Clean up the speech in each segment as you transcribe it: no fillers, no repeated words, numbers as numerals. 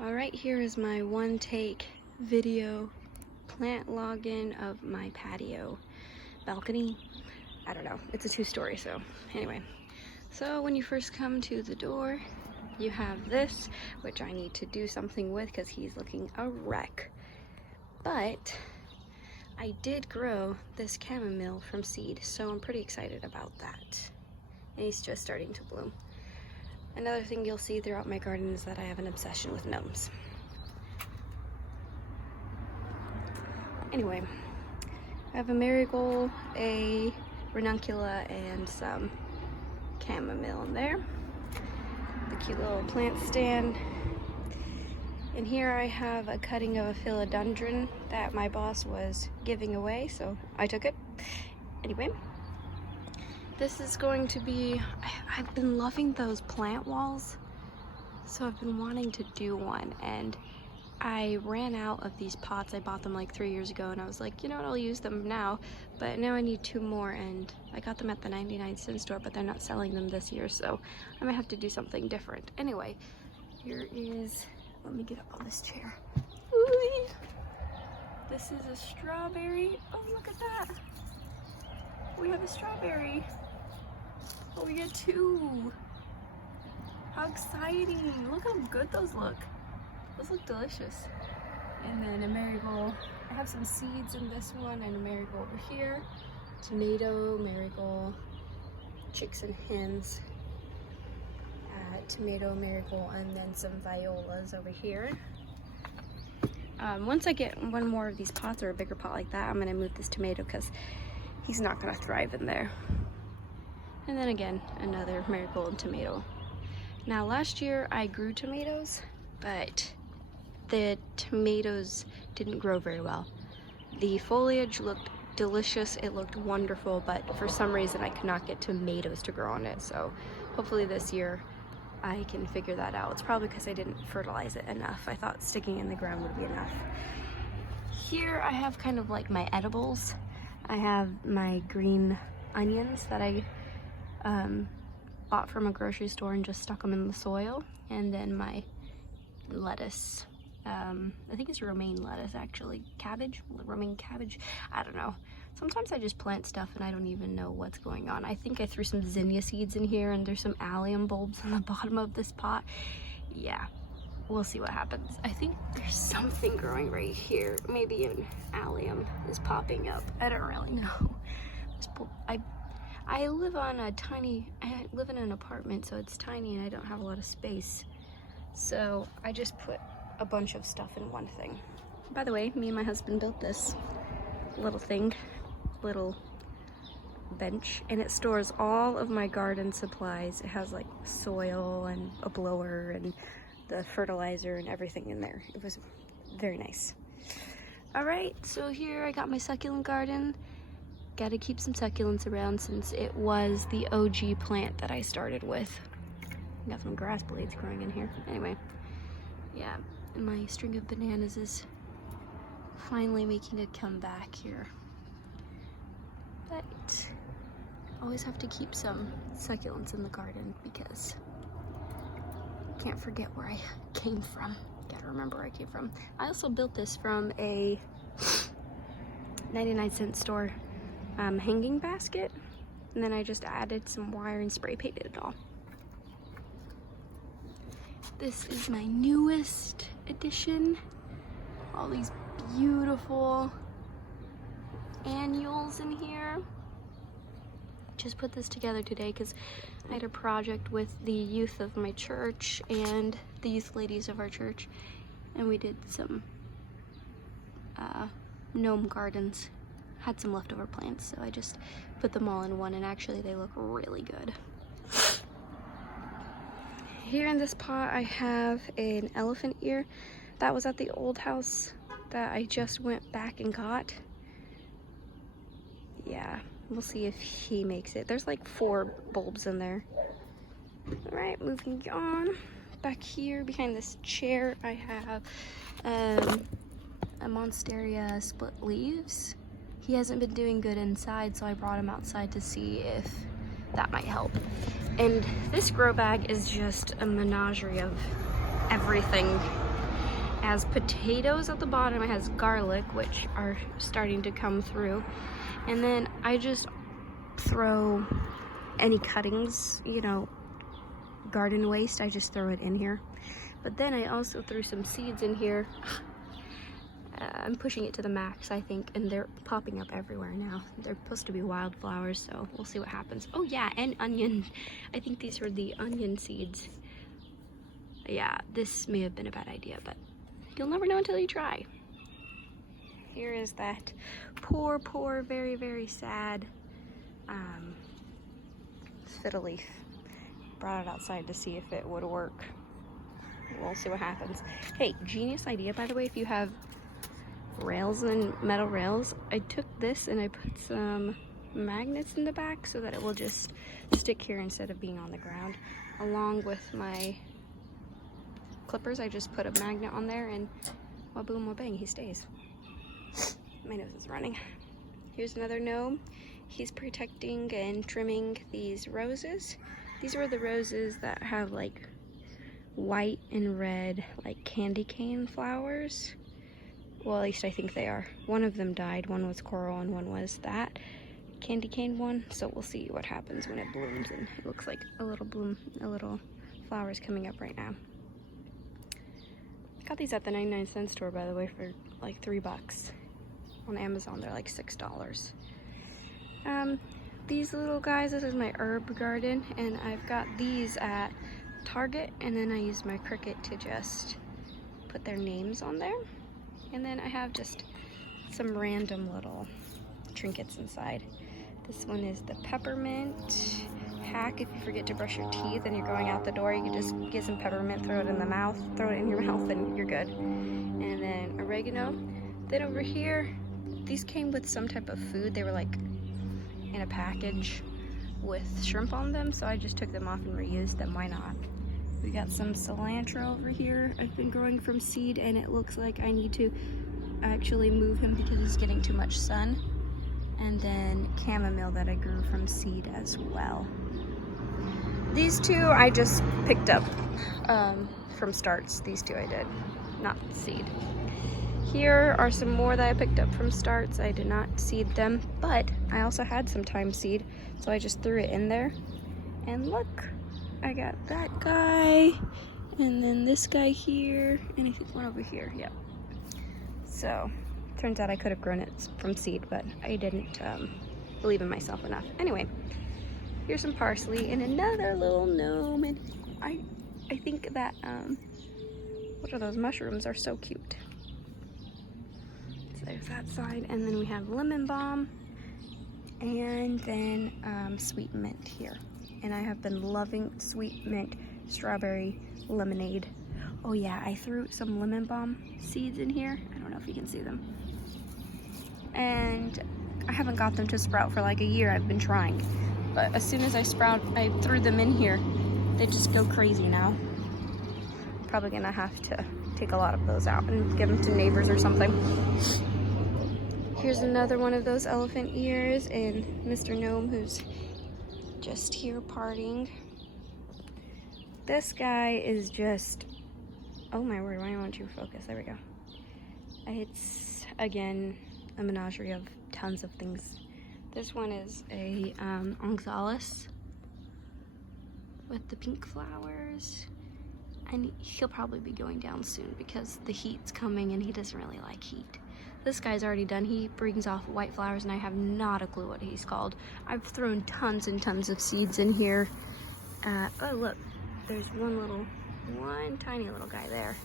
Alright, here is my one take video plant login of my patio balcony. I don't know, it's a 2-story, so anyway. So when you first come to the door, you have this, which I need to do something with because he's looking a wreck. But I did grow this chamomile from seed, so I'm pretty excited about that. And he's just starting to bloom. Another thing you'll see throughout my garden is that I have an obsession with gnomes. Anyway, I have a marigold, a ranuncula, and some chamomile in there. The cute little plant stand. And here I have a cutting of a philodendron that my boss was giving away, so I took it. Anyway, this is going to be, I've been loving those plant walls, so I've been wanting to do one, and I ran out of these pots. I bought them like 3 years ago, and I was like, you know what, I'll use them now, but now I need 2 more, and I got them at the 99-cent store, but they're not selling them this year, so I might have to do something different. Anyway, here is, let me get up on this chair. Ooh, this is a strawberry. Oh, look at that. We have a strawberry. Oh, we get 2. How exciting. Look how good those look. Those look delicious. And then a marigold. I have some seeds in this one and a marigold over here. Tomato, marigold, chicks and hens. Tomato, marigold, and then some violas over here. Once I get one more of these pots or a bigger pot like that, I'm gonna move this tomato because he's not gonna thrive in there. And then again, another marigold and tomato. Now last year I grew tomatoes, but the tomatoes didn't grow very well. The foliage looked delicious, it looked wonderful, but for some reason I could not get tomatoes to grow on it. So hopefully this year I can figure that out. It's probably because I didn't fertilize it enough. I thought sticking in the ground would be enough. Here I have kind of like my edibles. I have my green onions that I bought from a grocery store and just stuck them in the soil. And then my lettuce. I think it's romaine lettuce actually. Cabbage? Romaine cabbage? I don't know. Sometimes I just plant stuff and I don't even know what's going on. I think I threw some zinnia seeds in here and there's some allium bulbs on the bottom of this pot. Yeah, we'll see what happens. I think there's something growing right here. Maybe an allium is popping up. I don't really know. I live on a tiny, I live in an apartment, so it's tiny and I don't have a lot of space. So I just put a bunch of stuff in one thing. By the way, me and my husband built this little thing, little bench, and it stores all of my garden supplies. It has like soil and a blower and the fertilizer and everything in there. It was very nice. All right, so here I got my succulent garden. Got to keep some succulents around since it was the OG plant that I started with. Got some grass blades growing in here. Anyway, yeah, and my string of bananas is finally making a comeback here. But always have to keep some succulents in the garden because I can't forget where I came from. Gotta remember where I came from. I also built this from a 99-cent store hanging basket, and then I just added some wire and spray painted it all. This is my newest addition. All these beautiful annuals in here. Just put this together today because I had a project with the youth of my church and the youth ladies of our church, and we did some gnome gardens. Had some leftover plants, so I just put them all in one, and actually they look really good. Here in this pot I have an elephant ear that was at the old house that I just went back and got. Yeah, we'll see if he makes it. There's like 4 bulbs in there. All right, moving on. Back here behind this chair I have a Monstera split leaves. He hasn't been doing good inside, so I brought him outside to see if that might help. And this grow bag is just a menagerie of everything. has potatoes at the bottom. It has garlic, which are starting to come through. And then I just throw any cuttings, you know, garden waste, I just throw it in here. But then I also threw some seeds in here. I'm pushing it to the max, I think, and they're popping up everywhere now. They're supposed to be wildflowers, so we'll see what happens. Oh yeah, and onion. I think these were the onion seeds. Yeah, this may have been a bad idea, but you'll never know until you try. Here is that poor, very, very sad fiddle leaf. Brought it outside to see if it would work. We'll see what happens. Hey, genius idea, by the way, if you have rails and metal rails, I took this and I put some magnets in the back so that it will just stick here instead of being on the ground. Along with my clippers, I just put a magnet on there and waboom wabang, he stays. My nose is running. Here's another gnome. He's protecting and trimming these roses. These were the roses that have like white and red like candy cane flowers. Well, at least I think they are. One of them died, one was coral and one was that candy cane one. So we'll see what happens when it blooms, and it looks like a little bloom, a little flower is coming up right now. Got these at the 99-cent store, by the way, for like $3. On Amazon, they're like $6. These little guys, this is my herb garden, and I've got these at Target, and then I use my Cricut to just put their names on there. And then I have just some random little trinkets inside. This one is the peppermint hack. If you forget to brush your teeth and you're going out the door, you can just get some peppermint, throw it in the mouth, throw it in your mouth, and you're good. And then oregano. Then over here, these came with some type of food. They were like in a package with shrimp on them, so I just took them off and reused them. Why not? We got some cilantro over here. I've been growing from seed, and it looks like I need to actually move him because he's getting too much sun. And then chamomile that I grew from seed as well. These two I just picked up from starts. These two I did, not seed. Here are some more that I picked up from starts. I did not seed them, but I also had some thyme seed, so I just threw it in there. And look, I got that guy, and then this guy here, and I think one over here, yep. So, turns out I could have grown it from seed, but I didn't believe in myself enough. Anyway, here's some parsley and another little gnome, and I think that, what are those mushrooms are so cute. So there's that side, and then we have lemon balm, and then sweet mint here. And I have been loving sweet mint strawberry lemonade. Oh yeah, I threw some lemon balm seeds in here. I don't know if you can see them. And I haven't got them to sprout for like a year. I've been trying. But as soon as I threw them in here, they just go crazy now. Probably gonna have to take a lot of those out and give them to neighbors or something. Here's another one of those elephant ears, and Mr. Gnome, who's just here partying. This guy is just, oh my word, why don't you focus? There we go. It's, again, a menagerie of tons of things. This one is a oxalis with the pink flowers. And he'll probably be going down soon because the heat's coming and he doesn't really like heat. This guy's already done. He brings off white flowers and I have not a clue what he's called. I've thrown tons and tons of seeds in here. Oh look, there's one tiny little guy there,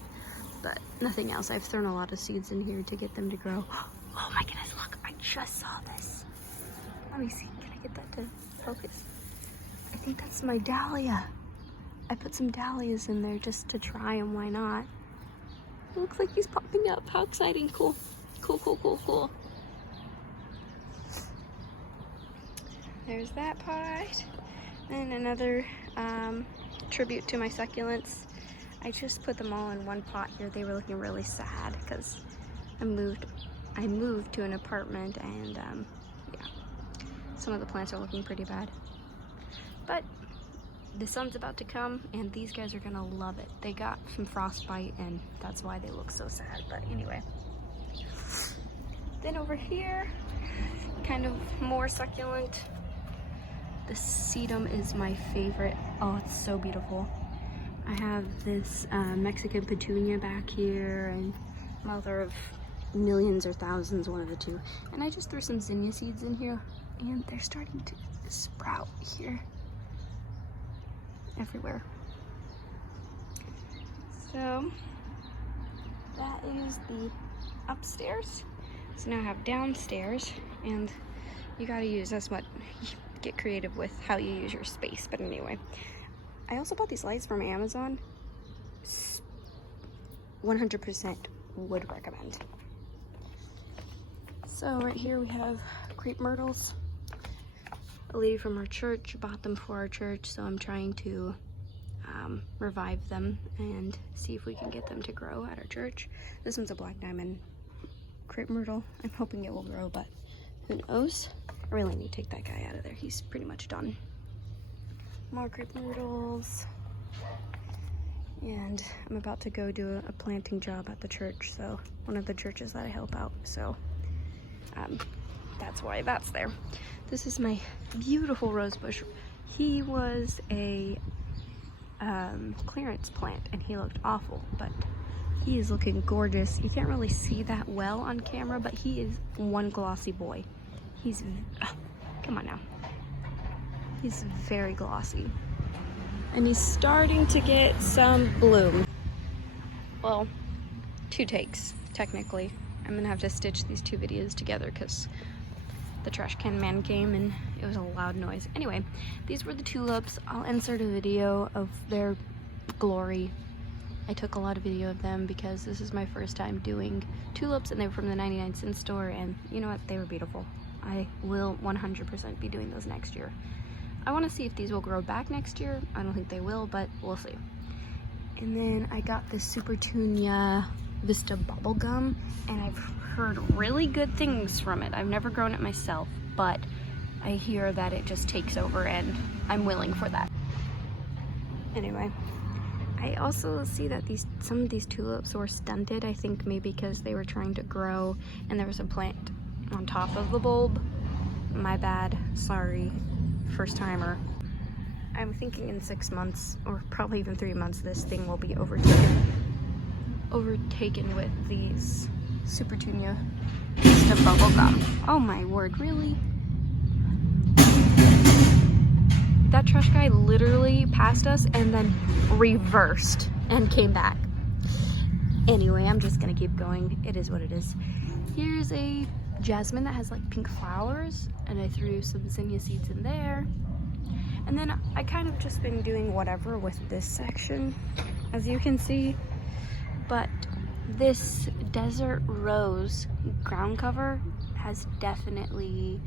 but nothing else. I've thrown a lot of seeds in here to get them to grow. Oh my goodness, look, I just saw this. Let me see, can I get that to focus? I think that's my dahlia. I put some dahlias in there just to try them, why not? It looks like he's popping up. How exciting, cool. Cool, cool, cool, cool. There's that pot. And another tribute to my succulents. I just put them all in one pot here. They were looking really sad because I moved to an apartment, and yeah, some of the plants are looking pretty bad. But the sun's about to come and these guys are gonna love it. They got some frostbite and that's why they look so sad, but anyway. Then over here, kind of more succulent. The sedum is my favorite. Oh, it's so beautiful. I have this Mexican petunia back here and mother of millions or thousands, one of the two. And I just threw some zinnia seeds in here and they're starting to sprout here everywhere. So that is the upstairs. So now I have downstairs, and you gotta use as much, get creative with how you use your space. But anyway, I also bought these lights from Amazon. 100% would recommend. So right here we have crepe myrtles. A lady from our church bought them for our church, so I'm trying to revive them and see if we can get them to grow at our church. This one's a black diamond crepe myrtle. I'm hoping it will grow, but who knows? I really need to take that guy out of there. He's pretty much done. More crepe myrtles. And I'm about to go do a planting job at the church, so one of the churches that I help out, so that's why that's there. This is my beautiful rose bush. He was a clearance plant and he looked awful, but he is looking gorgeous. You can't really see that well on camera, but he is one glossy boy. He's, come on now. He's very glossy. And he's starting to get some bloom. Well, 2 takes, technically. I'm gonna have to stitch these 2 videos together because the trash can man came and it was a loud noise. Anyway, these were the tulips. I'll insert a video of their glory. I took a lot of video of them because this is my first time doing tulips, and they were from the 99-cent store, and you know what, they were beautiful. I will 100% be doing those next year. I want to see if these will grow back next year. I don't think they will, but we'll see. And then I got this Supertunia Vista bubblegum, and I've heard really good things from it. I've never grown it myself, but I hear that it just takes over, and I'm willing for that. Anyway, I also see that some of these tulips were stunted, I think maybe because they were trying to grow and there was a plant on top of the bulb. My bad, sorry, first timer. I'm thinking in 6 months, or probably even 3 months, this thing will be overtaken with these Supertunia Vista bubblegum. Oh my word, really? That trash guy literally passed us and then reversed and came back. Anyway, I'm just gonna keep going. It is what it is. Here's a jasmine that has like pink flowers, and I threw some zinnia seeds in there. And then I kind of just been doing whatever with this section, as you can see. But this desert rose ground cover has definitely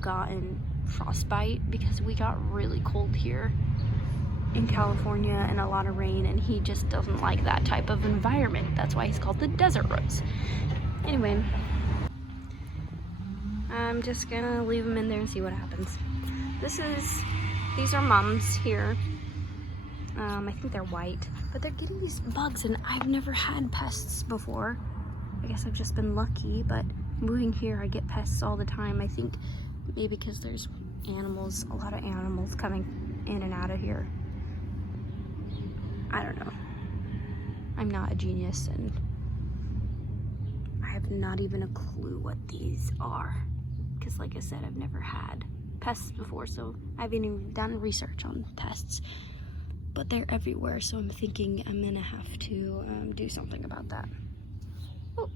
gotten frostbite because we got really cold here in California and a lot of rain, and he just doesn't like that type of environment. That's why he's called the desert rose. Anyway, I'm just gonna leave him in there and see what happens. These are mums here. I think they're white, but they're getting these bugs, and I've never had pests before. I guess I've just been lucky, but moving here I get pests all the time. I think maybe because there's animals, a lot of animals coming in and out of here. I don't know. I'm not a genius, and I have not even a clue what these are. Because like I said, I've never had pests before, so I haven't even done research on pests. But they're everywhere, so I'm thinking I'm gonna have to do something about that. Oh,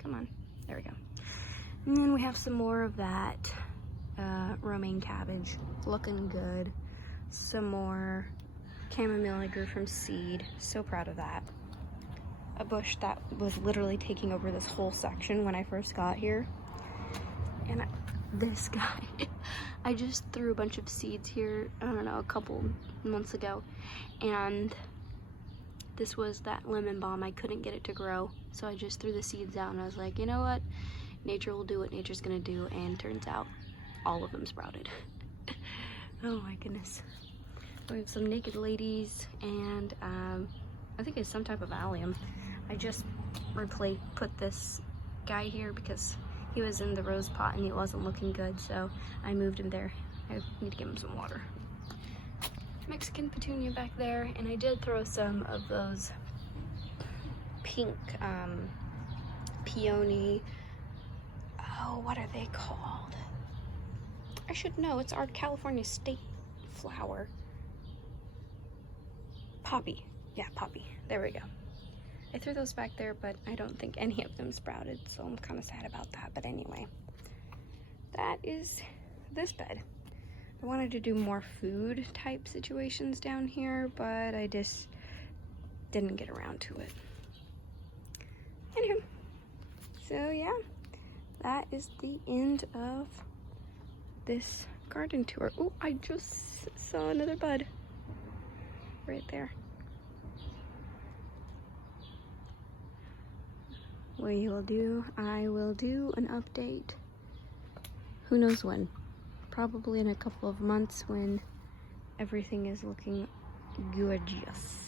come on, there we go. And then we have some more of that romaine cabbage, looking good. Some more chamomile I grew from seed, so proud of that. A bush that was literally taking over this whole section when I first got here. And this guy, I just threw a bunch of seeds here, I don't know, a couple months ago, and this was that lemon balm. I couldn't get it to grow, so I just threw the seeds out, and I was like, you know what, nature will do what nature's gonna do, and turns out all of them sprouted. Oh my goodness. We have some naked ladies and I think it's some type of allium. I just put this guy here because he was in the rose pot and he wasn't looking good, so I moved him there. I need to give him some water. Mexican petunia back there, and I did throw some of those pink peony, oh, what are they called? I should know, it's our California state flower. Poppy. Yeah, poppy. There we go. I threw those back there, but I don't think any of them sprouted, so I'm kind of sad about that. But anyway, that is this bed. I wanted to do more food type situations down here, but I just didn't get around to it. Anywho, so yeah, that is the end of this garden tour. Oh, I just saw another bud right there. I will do an update. Who knows when? Probably in a couple of months when everything is looking gorgeous.